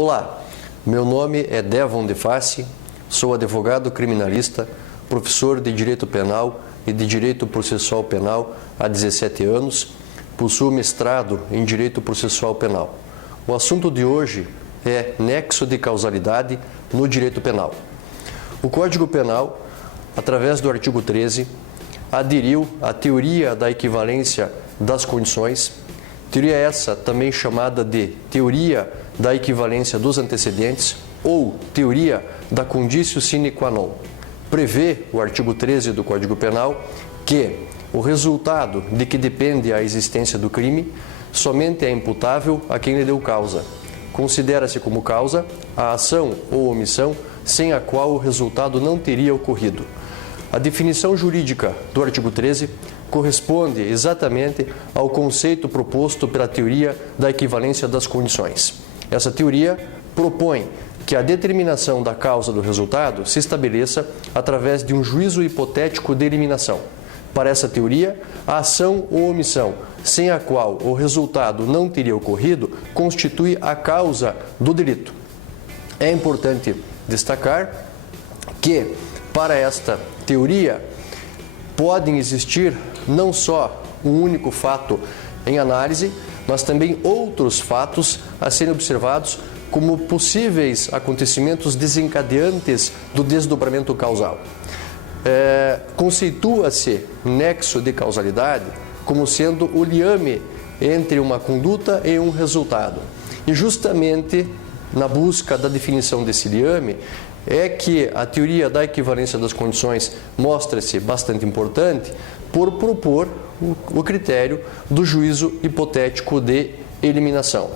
Olá, meu nome é Devon De Face, sou advogado criminalista, professor de Direito Penal e de Direito Processual Penal há 17 anos, possuo mestrado em Direito Processual Penal. O assunto de hoje é nexo de causalidade no direito penal. O Código Penal, através do artigo 13, aderiu à teoria da equivalência das condições, teoria essa também chamada de teoria da equivalência dos antecedentes ou teoria da conditio sine qua non. Prevê o artigo 13 do Código Penal que o resultado de que depende a existência do crime somente é imputável a quem lhe deu causa. Considera-se como causa a ação ou omissão sem a qual o resultado não teria ocorrido. A definição jurídica do artigo 13 corresponde exatamente ao conceito proposto pela teoria da equivalência das condições. Essa teoria propõe que a determinação da causa do resultado se estabeleça através de um juízo hipotético de eliminação. Para essa teoria, a ação ou omissão sem a qual o resultado não teria ocorrido constitui a causa do delito. É importante destacar que, para esta teoria, podem existir não só um único fato em análise, mas também outros fatos a serem observados como possíveis acontecimentos desencadeantes do desdobramento causal. Conceitua-se nexo de causalidade como sendo o liame entre uma conduta e um resultado. E justamente na busca da definição desse liame é que a teoria da equivalência das condições mostra-se bastante importante por propor o critério do juízo hipotético de eliminação.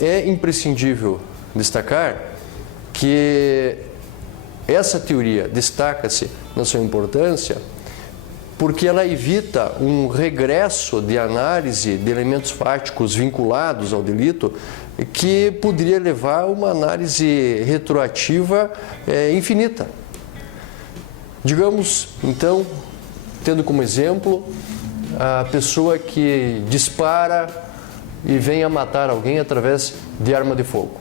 É imprescindível destacar que essa teoria destaca-se na sua importância porque ela evita um regresso de análise de elementos fáticos vinculados ao delito que poderia levar a uma análise retroativa infinita. Digamos, então, tendo como exemplo a pessoa que dispara e vem a matar alguém através de arma de fogo.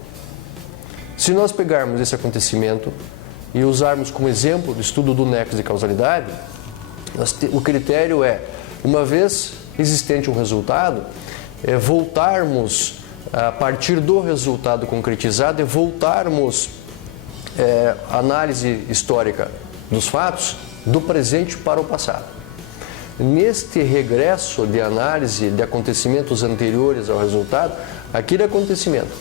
Se nós pegarmos esse acontecimento e usarmos como exemplo do estudo do nexo de causalidade, o critério é, uma vez existente um resultado, voltarmos a partir do resultado concretizado e voltarmos a análise histórica dos fatos do presente para o passado. Neste regresso de análise de acontecimentos anteriores ao resultado, aquele acontecimento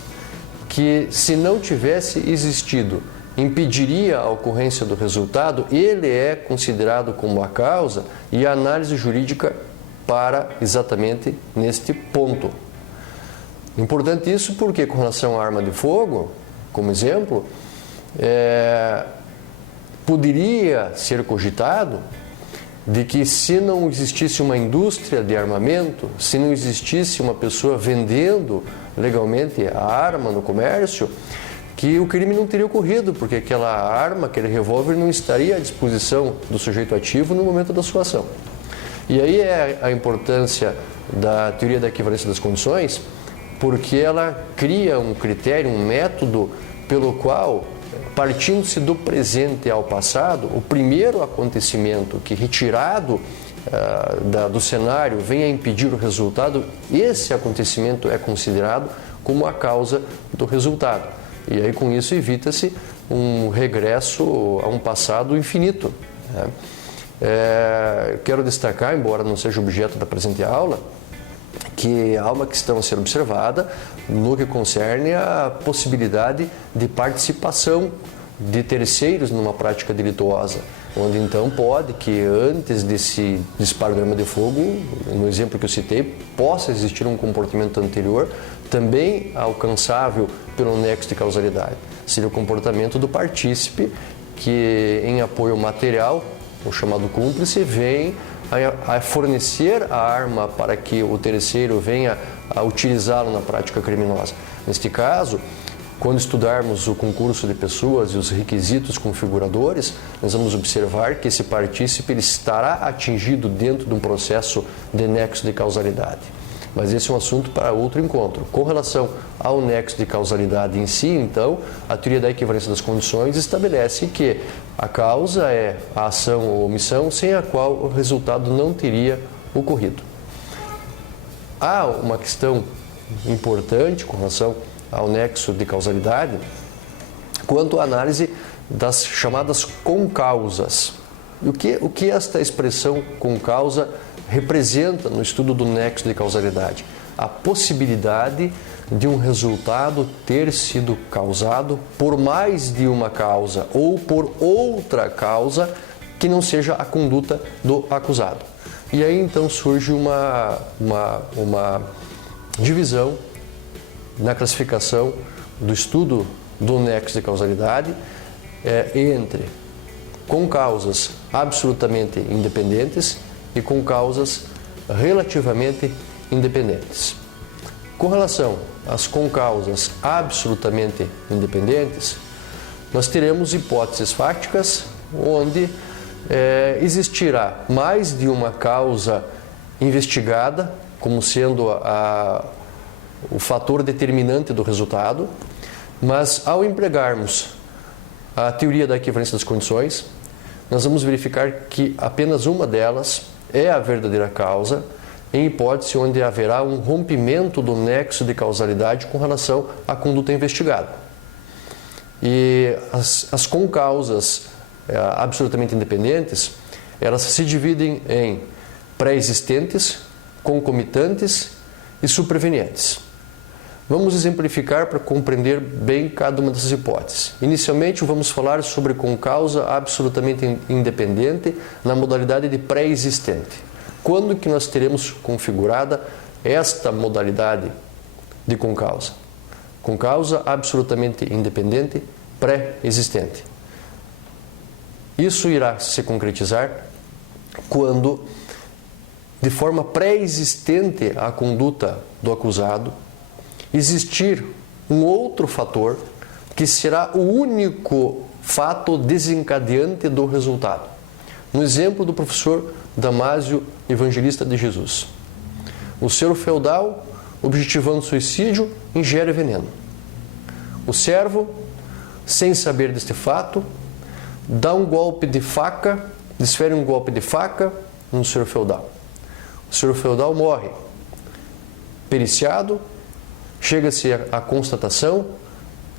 que, se não tivesse existido, impediria a ocorrência do resultado, ele é considerado como a causa e a análise jurídica para exatamente neste ponto. Importante isso porque, com relação à arma de fogo, como exemplo, poderia ser cogitado de que, se não existisse uma indústria de armamento, se não existisse uma pessoa vendendo legalmente a arma no comércio, que o crime não teria ocorrido, porque aquela arma, aquele revólver não estaria à disposição do sujeito ativo no momento da sua ação. E aí é a importância da teoria da equivalência das condições, porque ela cria um critério, um método pelo qual, partindo-se do presente ao passado, o primeiro acontecimento que, retirado do cenário, vem a impedir o resultado, esse acontecimento é considerado como a causa do resultado. E aí, com isso, evita-se um regresso a um passado infinito. Quero destacar, embora não seja objeto da presente aula, que há uma questão a ser observada no que concerne a possibilidade de participação de terceiros numa prática delituosa, onde então pode que, antes desse disparo de arma de fogo, no exemplo que eu citei, possa existir um comportamento anterior também alcançável pelo nexo de causalidade. Seria o comportamento do partícipe que, em apoio material, o chamado cúmplice, vem a fornecer a arma para que o terceiro venha a utilizá-lo na prática criminosa. Neste caso, quando estudarmos o concurso de pessoas e os requisitos configuradores, nós vamos observar que esse partícipe ele estará atingido dentro de um processo de nexo de causalidade. mas esse é um assunto para outro encontro. Com relação ao nexo de causalidade em si, então, a teoria da equivalência das condições estabelece que a causa é a ação ou omissão sem a qual o resultado não teria ocorrido. Há uma questão importante com relação ao nexo de causalidade quanto à análise das chamadas concausas. O que esta expressão concausa representa no estudo do nexo de causalidade? A possibilidade de um resultado ter sido causado por mais de uma causa ou por outra causa que não seja a conduta do acusado. E aí então surge uma divisão na classificação do estudo do nexo de causalidade entre concausas absolutamente independentes e concausas relativamente independentes. Com relação às concausas absolutamente independentes, nós teremos hipóteses fáticas onde existirá mais de uma causa investigada como sendo o fator determinante do resultado, mas ao empregarmos a teoria da equivalência das condições, nós vamos verificar que apenas uma delas é a verdadeira causa, em hipótese onde haverá um rompimento do nexo de causalidade com relação à conduta investigada. E as concausas absolutamente independentes, elas se dividem em pré-existentes, concomitantes e supervenientes. Vamos exemplificar para compreender bem cada uma dessas hipóteses. Inicialmente, vamos falar sobre concausa absolutamente independente na modalidade de pré-existente. Quando que nós teremos configurada esta modalidade de concausa? Concausa absolutamente independente pré-existente. Isso irá se concretizar quando, de forma pré-existente à conduta do acusado, existir um outro fator que será o único fato desencadeante do resultado. No exemplo do professor Damásio, evangelista de Jesus. O senhor feudal, objetivando suicídio, ingere veneno. O servo, sem saber deste fato, dá um golpe de faca, desfere um golpe de faca no senhor feudal. O senhor feudal morre. Periciado, chega-se à constatação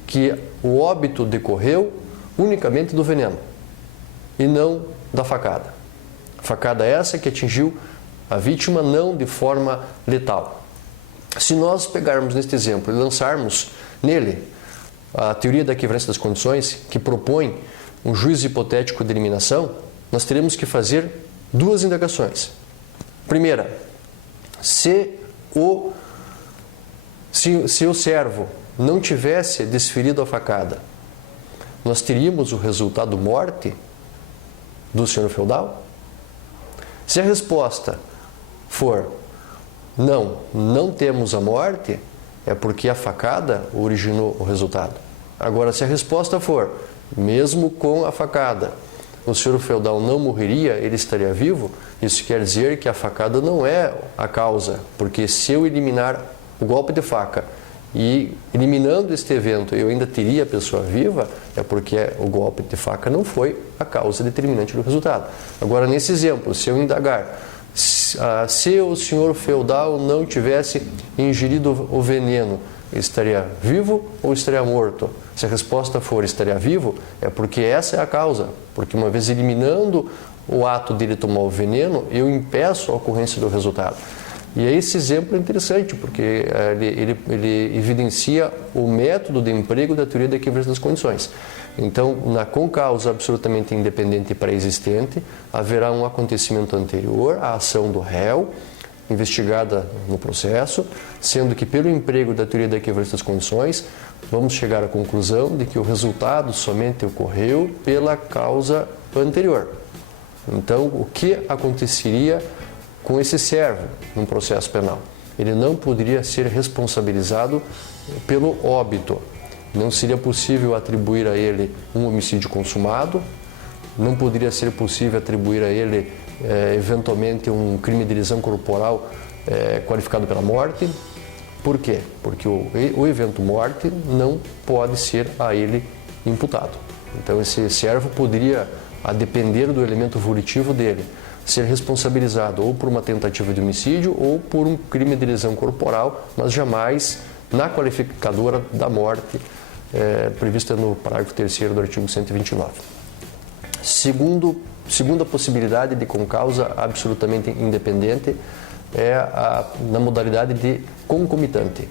que o óbito decorreu unicamente do veneno e não da facada. Facada essa que atingiu a vítima não de forma letal. Se nós pegarmos neste exemplo e lançarmos nele a teoria da equivalência das condições, que propõe um juízo hipotético de eliminação, nós teremos que fazer duas indagações. Primeira, se o servo não tivesse desferido a facada, nós teríamos o resultado morte do senhor feudal? Se a resposta for não temos a morte, é porque a facada originou o resultado. Agora, se a resposta for, mesmo com a facada, o senhor feudal não morreria, ele estaria vivo, isso quer dizer que a facada não é a causa, porque se eu eliminar o golpe de faca e eliminando este evento eu ainda teria a pessoa viva, é porque o golpe de faca não foi a causa determinante do resultado. Agora, nesse exemplo, se eu indagar, se o senhor feudal não tivesse ingerido o veneno, ele estaria vivo ou estaria morto? Se a resposta for estaria vivo, é porque essa é a causa, porque uma vez eliminando o ato dele tomar o veneno, eu impeço a ocorrência do resultado. E esse exemplo é interessante, porque ele evidencia o método de emprego da teoria da equivalência das condições. Então, na concausa absolutamente independente e pré-existente, haverá um acontecimento anterior à ação do réu, investigada no processo, sendo que pelo emprego da teoria da equivalência das condições, vamos chegar à conclusão de que o resultado somente ocorreu pela causa anterior. Então, o que aconteceria com esse servo num processo penal? Ele não poderia ser responsabilizado pelo óbito. Não seria possível atribuir a ele um homicídio consumado, não poderia ser possível atribuir a ele eventualmente um crime de lesão corporal qualificado pela morte. Por quê? Porque o evento morte não pode ser a ele imputado. Então esse servo poderia, a depender do elemento volitivo dele, ser responsabilizado ou por uma tentativa de homicídio ou por um crime de lesão corporal, mas jamais na qualificadora da morte prevista no parágrafo 3º do artigo 129. Segunda possibilidade de concausa absolutamente independente na modalidade de concomitante.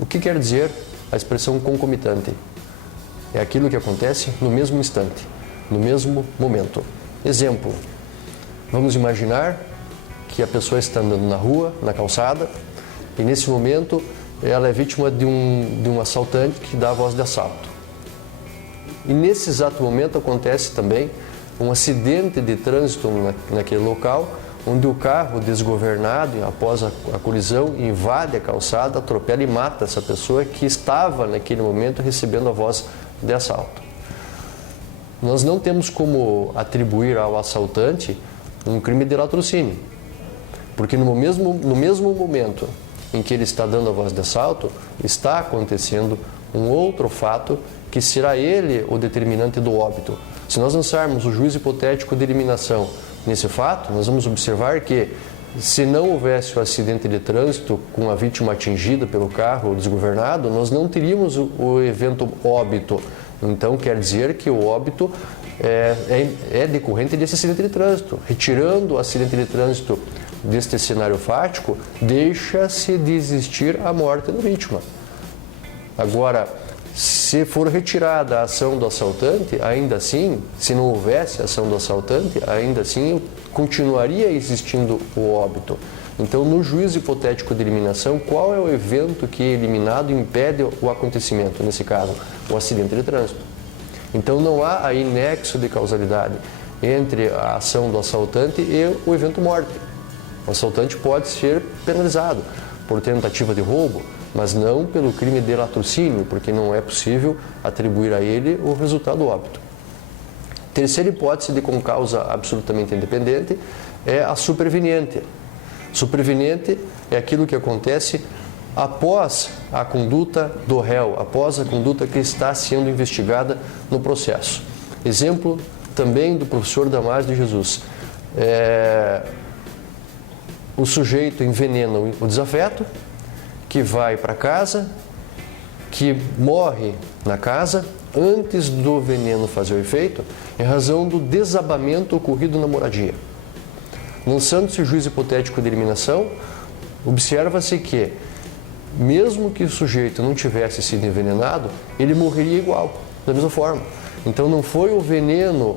O que quer dizer a expressão concomitante? É aquilo que acontece no mesmo instante, no mesmo momento. Exemplo, vamos imaginar que a pessoa está andando na rua, na calçada, e nesse momento ela é vítima de um assaltante que dá a voz de assalto. E nesse exato momento acontece também um acidente de trânsito naquele local, onde o carro desgovernado, após a colisão, invade a calçada, atropela e mata essa pessoa que estava naquele momento recebendo a voz de assalto. Nós não temos como atribuir ao assaltante um crime de latrocínio, porque no mesmo momento em que ele está dando a voz de assalto, está acontecendo um outro fato que será ele o determinante do óbito. Se nós lançarmos o juízo hipotético de eliminação nesse fato, nós vamos observar que, se não houvesse o acidente de trânsito com a vítima atingida pelo carro desgovernado, nós não teríamos o evento óbito. Então, quer dizer que o óbito é decorrente desse acidente de trânsito. Retirando o acidente de trânsito deste cenário fático, deixa-se de existir a morte da vítima. Agora, se for retirada a ação do assaltante, ainda assim, se não houvesse ação do assaltante, ainda assim continuaria existindo o óbito. Então, no juízo hipotético de eliminação, qual é o evento que, eliminado, impede o acontecimento? Nesse caso, o acidente de trânsito. Então, não há aí nexo de causalidade entre a ação do assaltante e o evento morte. O assaltante pode ser penalizado por tentativa de roubo, mas não pelo crime de latrocínio, porque não é possível atribuir a ele o resultado óbito. Terceira hipótese de concausa absolutamente independente é a superveniente. Superveniente é aquilo que acontece após a conduta do réu, após a conduta que está sendo investigada no processo. Exemplo também do professor Damásio de Jesus. O sujeito envenena o desafeto, que vai para casa, que morre na casa antes do veneno fazer o efeito, em razão do desabamento ocorrido na moradia. Lançando-se o juízo hipotético de eliminação, observa-se que, mesmo que o sujeito não tivesse sido envenenado, ele morreria igual, da mesma forma. Então não foi o veneno,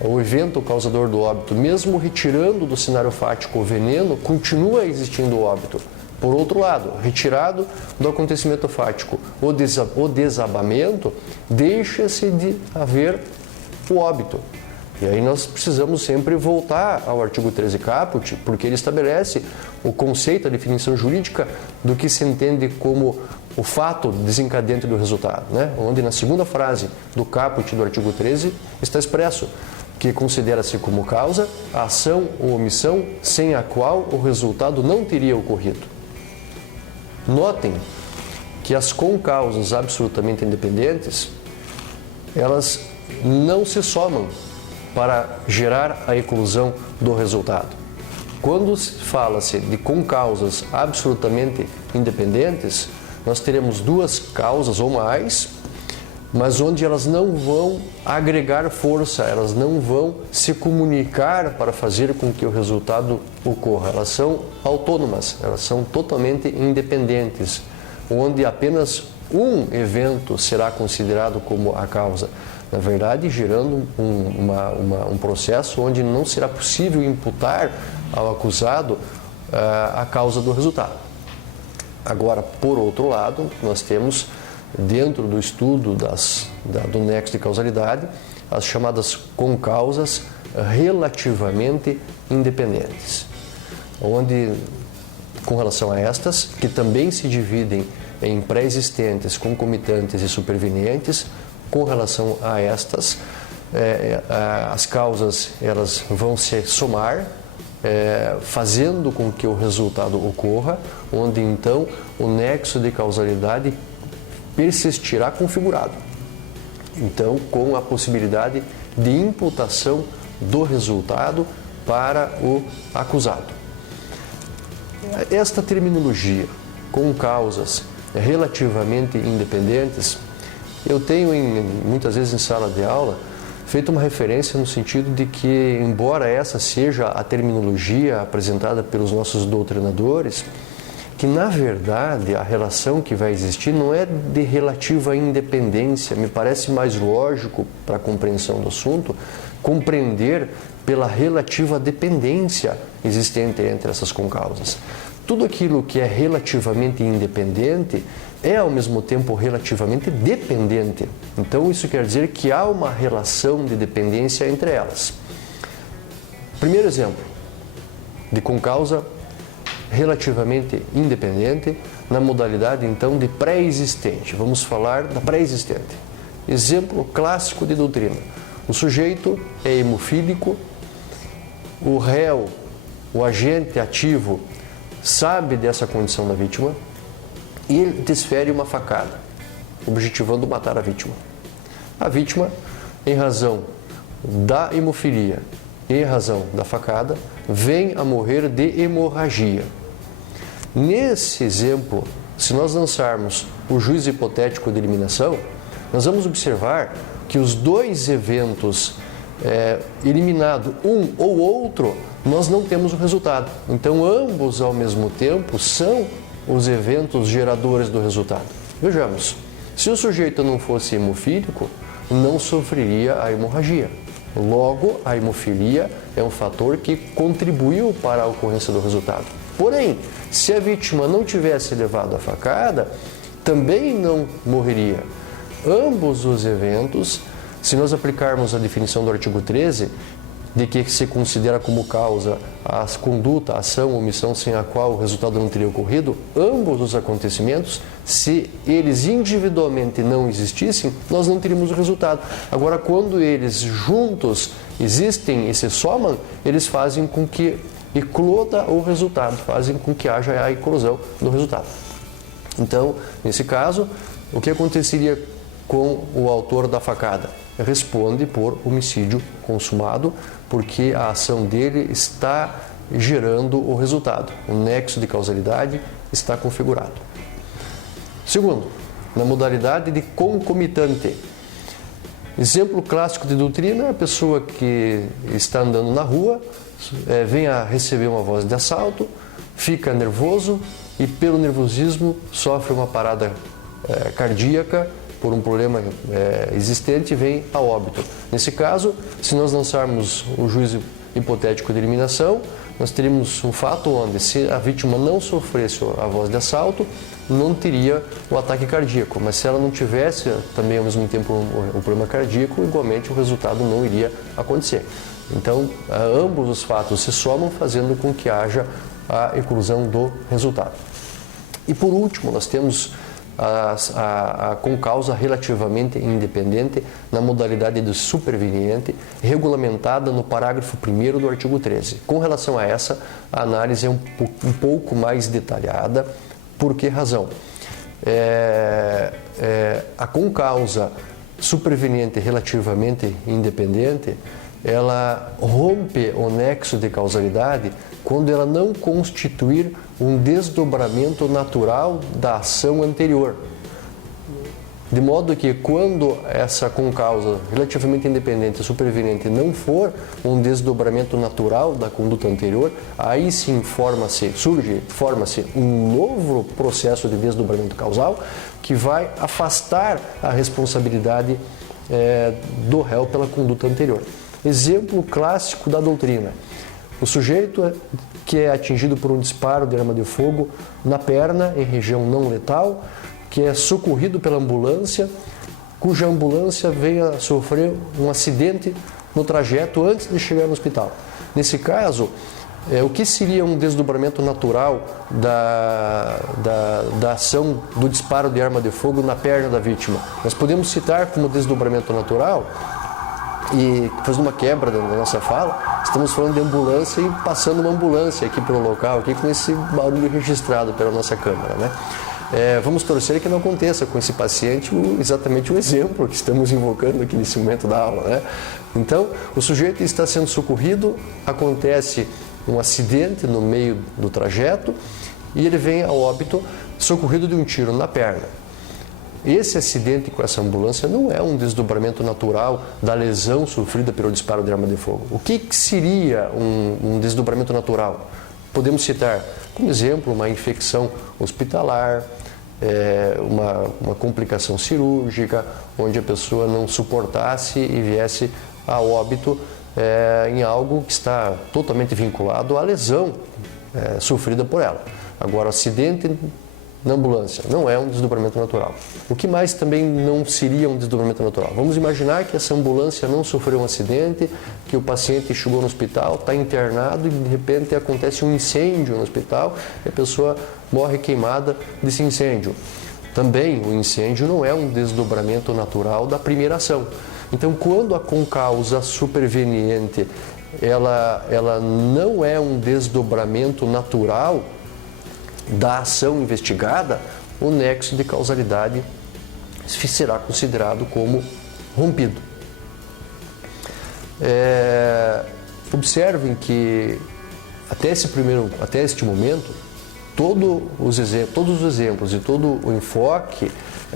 o evento causador do óbito. Mesmo retirando do cenário fático o veneno, continua existindo o óbito. Por outro lado, retirado do acontecimento fático o desabamento, deixa-se de haver o óbito. E aí nós precisamos sempre voltar ao artigo 13 caput, porque ele estabelece o conceito, a definição jurídica do que se entende como o fato desencadeante do resultado, né? Onde na segunda frase do caput do artigo 13 está expresso que considera-se como causa a ação ou omissão sem a qual o resultado não teria ocorrido. Notem que as concausas absolutamente independentes, elas não se somam para gerar a eclusão do resultado. Quando fala-se de concausas absolutamente independentes, nós teremos duas causas ou mais, mas onde elas não vão agregar força, elas não vão se comunicar para fazer com que o resultado ocorra. Elas são autônomas, elas são totalmente independentes, onde apenas um evento será considerado como a causa. Na verdade, gerando um processo onde não será possível imputar ao acusado a causa do resultado. Agora, por outro lado, nós temos, dentro do estudo do nexo de causalidade, as chamadas concausas relativamente independentes, onde, com relação a estas, que também se dividem em pré-existentes, concomitantes e supervenientes, com relação a estas, as causas elas vão se somar fazendo com que o resultado ocorra, onde então o nexo de causalidade persistirá configurado. Então, com a possibilidade de imputação do resultado para o acusado. Esta terminologia, com causas relativamente independentes, eu tenho muitas vezes em sala de aula feito uma referência no sentido de que, embora essa seja a terminologia apresentada pelos nossos doutrinadores, que na verdade a relação que vai existir não é de relativa independência. Me parece mais lógico para a compreensão do assunto compreender pela relativa dependência existente entre essas concausas. Tudo aquilo que é relativamente independente é ao mesmo tempo relativamente dependente. Então isso quer dizer que há uma relação de dependência entre elas. Primeiro exemplo de concausa relativamente independente na modalidade então de pré-existente. Vamos falar da pré-existente. Exemplo clássico de doutrina. O sujeito é hemofílico, o réu, o agente ativo, sabe dessa condição da vítima e ele desfere uma facada, objetivando matar a vítima. A vítima, em razão da hemofilia e em razão da facada, vem a morrer de hemorragia. Nesse exemplo, se nós lançarmos o juízo hipotético de eliminação, nós vamos observar que os dois eventos eliminado um ou outro, nós não temos o resultado. Então, ambos ao mesmo tempo são os eventos geradores do resultado. Vejamos, se o sujeito não fosse hemofílico, não sofreria a hemorragia. Logo, a hemofilia é um fator que contribuiu para a ocorrência do resultado. Porém, se a vítima não tivesse levado a facada, também não morreria. Ambos os eventos, se nós aplicarmos a definição do artigo 13, de que se considera como causa a conduta, a ação ou omissão sem a qual o resultado não teria ocorrido, ambos os acontecimentos, se eles individualmente não existissem, nós não teríamos o resultado. Agora, quando eles juntos existem e se somam, eles fazem com que ecloda o resultado, fazem com que haja a eclosão do resultado. Então, nesse caso, o que aconteceria com o autor da facada? Responde por homicídio consumado, porque a ação dele está gerando o resultado. O nexo de causalidade está configurado. Segundo, na modalidade de concomitante. Exemplo clássico de doutrina é a pessoa que está andando na rua, vem a receber uma voz de assalto, fica nervoso e pelo nervosismo sofre uma parada cardíaca por um problema existente e vem a óbito. Nesse caso, se nós lançarmos o juízo hipotético de eliminação, nós teríamos um fato onde, se a vítima não sofresse a voz de assalto, não teria o ataque cardíaco, mas se ela não tivesse também ao mesmo tempo o problema cardíaco, igualmente o resultado não iria acontecer. Então, ambos os fatos se somam, fazendo com que haja a eclosão do resultado. E por último, nós temos a concausa relativamente independente na modalidade do superveniente, regulamentada no parágrafo 1º do artigo 13. Com relação a essa, a análise é um pouco mais detalhada. Por que razão? A concausa superveniente relativamente independente, ela rompe o nexo de causalidade quando ela não constituir um desdobramento natural da ação anterior. De modo que quando essa concausa relativamente independente e superveniente não for um desdobramento natural da conduta anterior, aí sim forma-se um novo processo de desdobramento causal que vai afastar a responsabilidade do réu pela conduta anterior. Exemplo clássico da doutrina. O sujeito que é atingido por um disparo de arma de fogo na perna, em região não letal, que é socorrido pela ambulância, cuja ambulância venha a sofrer um acidente no trajeto antes de chegar no hospital. Nesse caso, o que seria um desdobramento natural da ação do disparo de arma de fogo na perna da vítima? Nós podemos citar como desdobramento natural E fazendo uma quebra da nossa fala, estamos falando de ambulância e passando uma ambulância aqui pelo local, aqui com esse barulho registrado pela nossa câmera, né? Vamos torcer que não aconteça com esse paciente exatamente o exemplo que estamos invocando aqui nesse momento da aula, né? Então, o sujeito está sendo socorrido, acontece um acidente no meio do trajeto e ele vem a óbito socorrido de um tiro na perna. Esse acidente com essa ambulância não é um desdobramento natural da lesão sofrida pelo disparo de arma de fogo. O que seria um desdobramento natural? Podemos citar, como exemplo, uma infecção hospitalar, uma complicação cirúrgica, onde a pessoa não suportasse e viesse a óbito em algo que está totalmente vinculado à lesão sofrida por ela. Agora, o acidente na ambulância não é um desdobramento natural. O que mais também não seria um desdobramento natural? Vamos imaginar que essa ambulância não sofreu um acidente, que o paciente chegou no hospital, está internado e de repente acontece um incêndio no hospital e a pessoa morre queimada desse incêndio. Também o incêndio não é um desdobramento natural da primeira ação. Então, quando a concausa superveniente ela não é um desdobramento natural da ação investigada, o nexo de causalidade será considerado como rompido. Observem que até este momento, todos os exemplos e todo o enfoque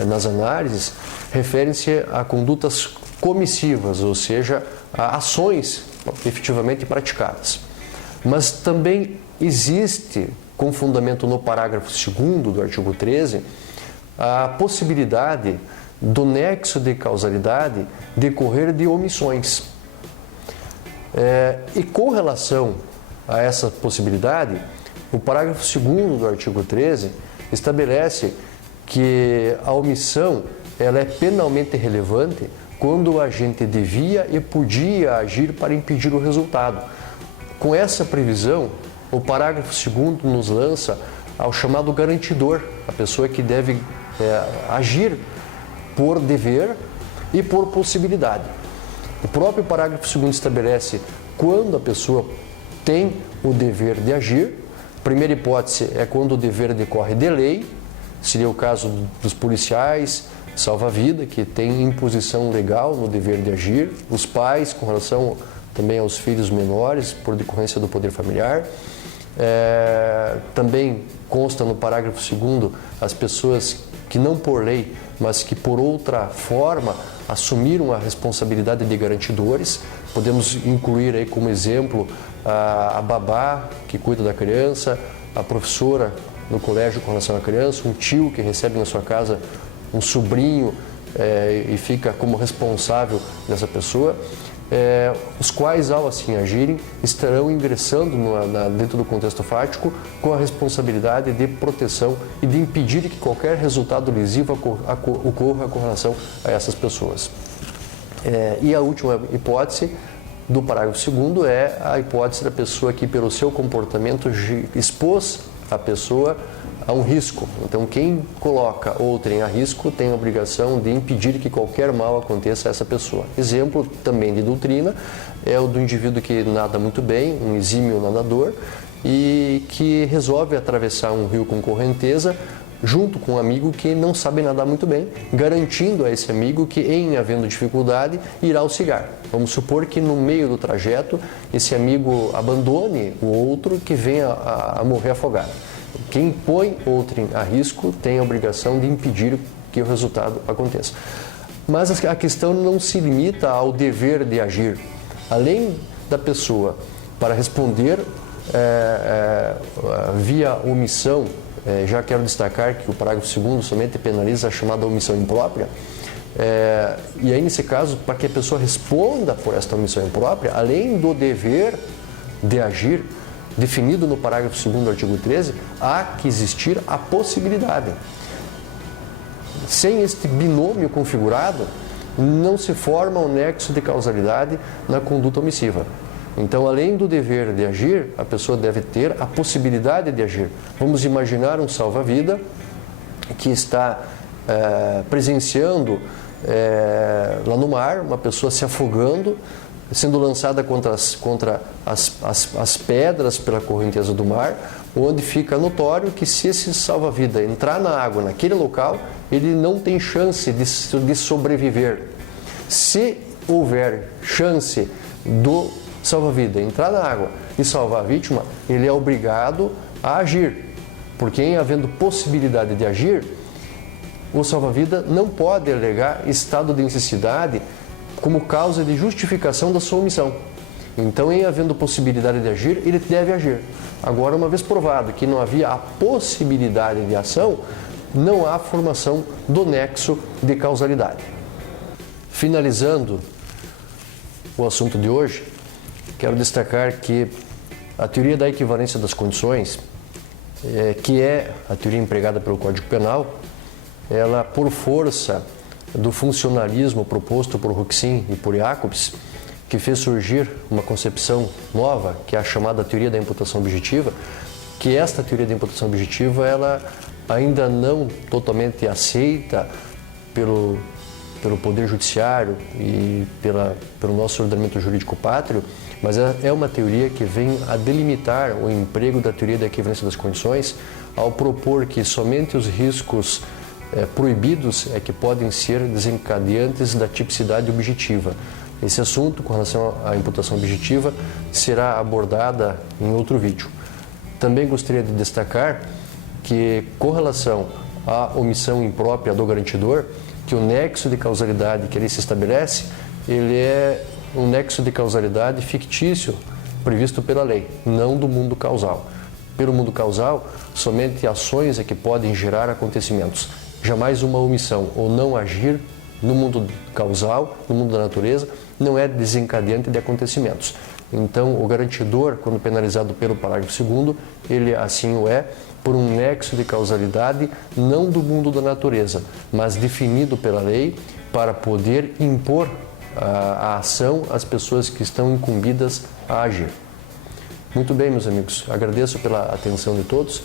nas análises referem-se a condutas comissivas, ou seja, a ações efetivamente praticadas. Mas também existe, com fundamento no parágrafo 2º do artigo 13, a possibilidade do nexo de causalidade decorrer de omissões. E com relação a essa possibilidade, o parágrafo 2º do artigo 13 estabelece que a omissão ela é penalmente relevante quando o agente devia e podia agir para impedir o resultado. Com essa previsão, o parágrafo 2º nos lança ao chamado garantidor, a pessoa que deve agir por dever e por possibilidade. O próprio parágrafo 2º estabelece quando a pessoa tem o dever de agir. Primeira hipótese é quando o dever decorre de lei, seria o caso dos policiais, salva-vida, que tem imposição legal no dever de agir, os pais com relação também aos filhos menores, por decorrência do poder familiar. Também consta no parágrafo 2º as pessoas que não por lei, mas que por outra forma assumiram a responsabilidade de garantidores. Podemos incluir aí como exemplo a babá que cuida da criança, a professora no colégio com relação à criança, um tio que recebe na sua casa um sobrinho e fica como responsável dessa pessoa. Os quais, ao assim agirem, estarão ingressando dentro do contexto fático com a responsabilidade de proteção e de impedir que qualquer resultado lesivo ocorra com relação a essas pessoas. E a última hipótese do parágrafo 2º é a hipótese da pessoa que, pelo seu comportamento, expôs a pessoa a um risco. Então, quem coloca outrem a risco tem a obrigação de impedir que qualquer mal aconteça a essa pessoa. Exemplo também de doutrina é o do indivíduo que nada muito bem, um exímio nadador, e que resolve atravessar um rio com correnteza junto com um amigo que não sabe nadar muito bem, garantindo a esse amigo que, em havendo dificuldade, irá auxiliar. Vamos supor que no meio do trajeto esse amigo abandone o outro que venha a morrer afogado. Quem põe outrem a risco tem a obrigação de impedir que o resultado aconteça. Mas a questão não se limita ao dever de agir. Além da pessoa, para responder via omissão, já quero destacar que o parágrafo 2º somente penaliza a chamada omissão imprópria. E aí, nesse caso, para que a pessoa responda por esta omissão imprópria, além do dever de agir, definido no parágrafo 2º do artigo 13, há que existir a possibilidade. Sem este binômio configurado, não se forma um nexo de causalidade na conduta omissiva. Então, além do dever de agir, a pessoa deve ter a possibilidade de agir. Vamos imaginar um salva-vida que está presenciando lá no mar, uma pessoa se afogando, sendo lançada contra as pedras pela correnteza do mar, onde fica notório que se esse salva-vida entrar na água naquele local, ele não tem chance de sobreviver. Se houver chance do salva-vida entrar na água e salvar a vítima, ele é obrigado a agir, porque em havendo possibilidade de agir, o salva-vida não pode alegar estado de necessidade como causa de justificação da sua omissão. Então, em havendo possibilidade de agir, ele deve agir. Agora, uma vez provado que não havia a possibilidade de ação, não há formação do nexo de causalidade. Finalizando o assunto de hoje, quero destacar que a teoria da equivalência das condições, que é a teoria empregada pelo Código Penal, ela, por força do funcionalismo proposto por Ruxin e por Jacobs, que fez surgir uma concepção nova, que é a chamada teoria da imputação objetiva, que esta teoria da imputação objetiva ela ainda não totalmente aceita pelo Poder Judiciário e pelo nosso ordenamento jurídico pátrio, mas é uma teoria que vem a delimitar o emprego da teoria da equivalência das condições ao propor que somente os riscos proibidos é que podem ser desencadeantes da tipicidade objetiva. Esse assunto, com relação à imputação objetiva, será abordada em outro vídeo. Também gostaria de destacar que, com relação à omissão imprópria do garantidor, que o nexo de causalidade que ali se estabelece, ele é um nexo de causalidade fictício previsto pela lei, não do mundo causal. Pelo mundo causal, somente ações é que podem gerar acontecimentos. Jamais uma omissão ou não agir no mundo causal, no mundo da natureza, não é desencadeante de acontecimentos. Então, o garantidor, quando penalizado pelo parágrafo 2º, ele assim o é por um nexo de causalidade não do mundo da natureza, mas definido pela lei para poder impor a ação às pessoas que estão incumbidas a agir. Muito bem, meus amigos, agradeço pela atenção de todos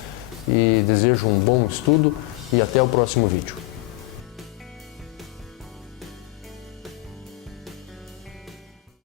e desejo um bom estudo e até o próximo vídeo.